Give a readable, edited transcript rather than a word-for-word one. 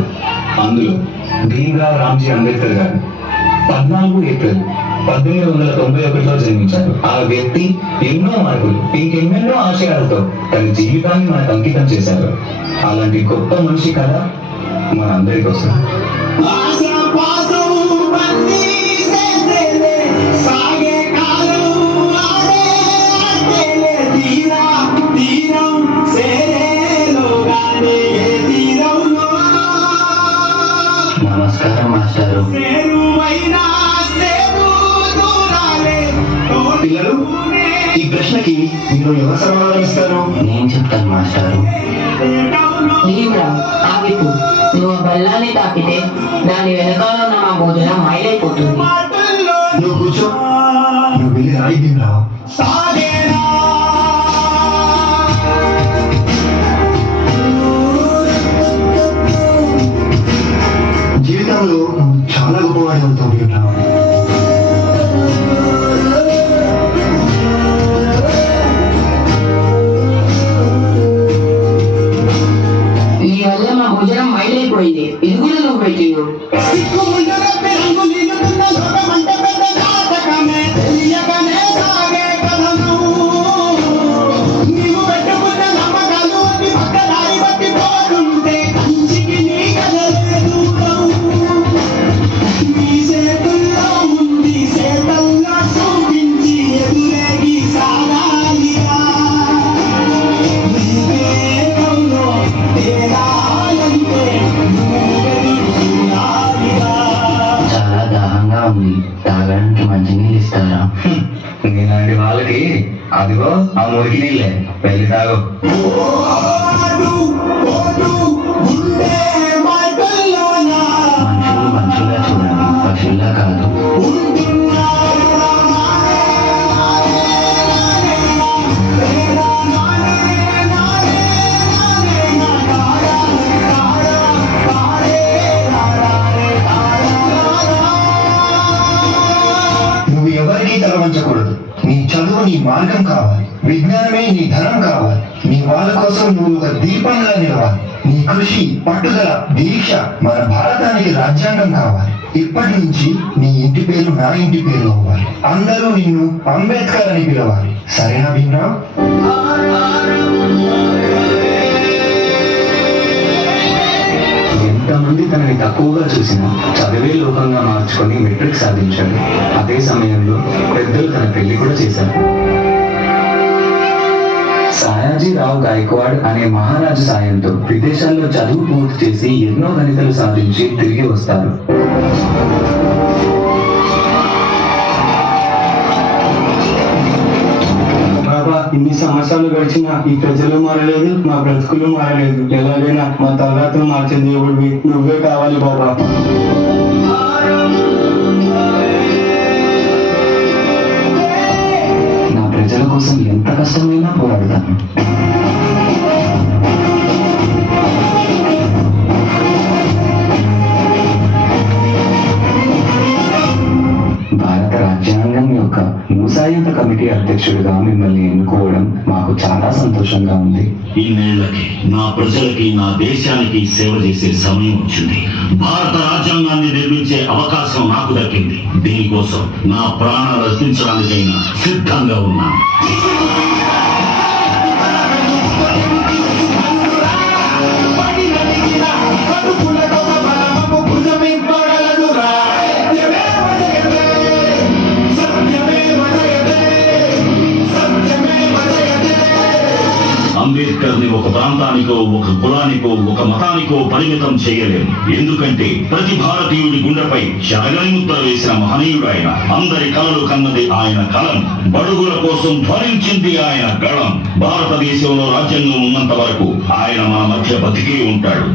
రాశారు. అందులో భీమ్రావ్ రామ్జీ అంబేద్కర్ గారు 14 ఏప్రిల్ 1891లో జన్మించారు. ఆ వ్యక్తి ఎన్నో మార్పులు, ఇంకెన్నెన్నో ఆశయాలతో తన జీవితాన్ని మనకు అంకితం చేశారు. అలాంటి గొప్ప మనిషి కథ మనందరి కోసం. నమస్కారం మాస్టారు. పిల్లలు, ఈ ప్రశ్నకి మీరు ఎవరు సమాధానం ఇస్తారు? నేను చెప్తాను మాస్టారు. ఆగిపో. నువ్వు బల్లాన్ని తాకితే దాని వెనకాల ఉన్న మా భోజనం మైలైపోతుంది. నువ్వు కూర్చో. నువ్వు వెళ్ళి రాయి భీమ్రావ్. జీవితంలో నువ్వు చాలా గొప్పవాడి అవుతావు భీమ్రావ్. నీ వల్ల మా భోజనం మైలైపోయింది. ఇది కూడా నువ్వు పెట్టిను. చాలా దాహంగా ఉంది. తాగడానికి మంచినీళ్ళు ఇస్తారా? నీలాంటి వాళ్ళకి అదిగో ఆ మురికి నీళ్ళే, వెళ్ళి తాగు. మనుషులు మనుషుల్లా చూడండి, పశువుల్లా కాదు. నువ్వు ఎవరికీ తల వంచకూడదు. నీ చదువు నీ మార్గం కావాలి. విజ్ఞానమే నీ ధనం కావాలి. నీ వాళ్ళ కోసం నువ్వు ఒక దీపంగా నిలవాలి. నీ కృషి, పట్టుదల, దీక్ష మన భారతానికి రాజ్యాంగం కావాలి. ఇప్పటి నుంచి నీ ఇంటి పేరు నా ఇంటి పేరు అవ్వాలి. అందరూ నిన్ను అంబేద్కర్ అని పిలవాలి. సరేనా భీమ్రావ్? ఎంతమంది తనని తక్కువగా చూసినా చదివే లోకంగా మార్చుకొని మెట్రిక్ సాధించాడు. అదే సమయంలో పెద్దలు తన పెళ్లి కూడా చేశారు. సాయాజీరావు గాయక్వాడ్ అనే మహారాజు సాయంతో విదేశాల్లో చదువు పూర్తి చేసి ఎన్నో గణితలు సాధించి తిరిగి వస్తారు. ఇన్ని సంవత్సరాలు గడిచినా ఈ ప్రజలు మారలేదు, మా బ్రతుకులు మారలేదు. ఎలాగైనా మా తలరాత్రులు మార్చే దేవుడివి నువ్వే కావాలి బాబా. నా ప్రజల కోసం ఎంత కష్టమైనా పోరాడతాను. భారత రాజ్యాంగం యొక్క మూసాయంత కమిటీ అధ్యక్షుడిగా మిమ్మల్ని ఎన్నుకోవడం మాకు చాలా సంతోషంగా ఉంది. ఇన్నేళ్లకి నా ప్రజలకి, నా దేశానికి సేవ చేసే సమయం వచ్చింది. భారత రాజ్యాంగాన్ని నిర్మించే అవకాశం నాకు దక్కింది. దీనికోసం నా ప్రాణాలు అర్పించడానికైనా సిద్ధంగా ఉన్నాను. అంబేద్కర్ ని ఒక ప్రాంతానికో, ఒక కులానికో, ఒక మతానికో పరిమితం చేయలేము. ఎందుకంటే ప్రతి భారతీయుడి గుండెపై శరగని ముద్ర వేసిన మహనీయుడు ఆయన. అందరి కలలు కన్నది ఆయన కలం. బడుగుల కోసం ధ్వనించింది ఆయన గళం. భారతదేశంలో రాజ్యాంగం ఉన్నంత వరకు ఆయన మన మధ్య బతికే ఉంటాడు.